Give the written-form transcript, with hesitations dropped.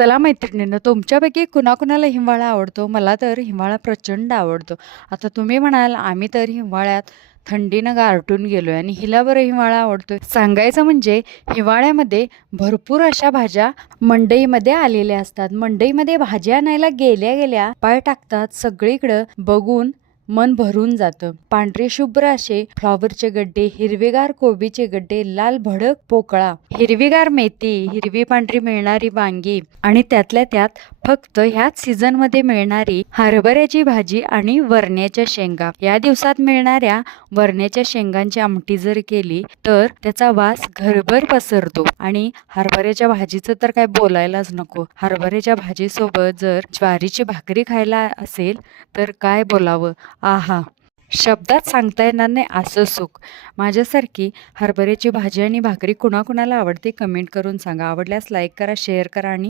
चला मैत्रिणींनो, तुमच्यापैकी कुणाकुणाला हिवाळा आवडतो? मला तर हिवाळा प्रचंड आवडतो. आता तुम्ही म्हणाल, आम्ही तर हिवाळ्यात थंडीनं गारठून गेलोय आणि हिला बरं हिवाळा आवडतोय. सांगायचं म्हणजे हिवाळ्यामध्ये भरपूर अशा भाज्या मंडईमध्ये आलेल्या असतात. मंडईमध्ये भाज्या आणायला गेल्या गेल्या पाय टाकतात, सगळीकडं बघून मन भरून जातं. पांढरे शुभ्र असे फ्लॉवरचे गड्डे, हिरवेगार कोबीचे गड्डे, लाल भडक पोकळा, हिरवीगार मेथी, हिरवी पांढरी मिळणारी वांगी आणि त्यातल्या त्यात फक्त ह्याच सीझन मध्ये मिळणारी हरभऱ्याची भाजी आणि वरण्याच्या शेंगा. या दिवसात मिळणाऱ्या वरण्याच्या शेंगांची आमटी जर केली तर त्याचा वास घरभर पसरतो. आणि हरभऱ्याच्या भाजीचं तर काय बोलायलाच नको. हरभऱ्याच्या भाजीसोबत जर ज्वारीची भाकरी खायला असेल तर काय बोलावं. आहा, शब्दात सांगता येणार नाही असं सुख. माझ्यासारखी हरभऱ्याची भाजी आणि भाकरी कुणाकुणाला आवडते कमेंट करून सांगा. आवडल्यास लाईक करा, शेअर करा आणि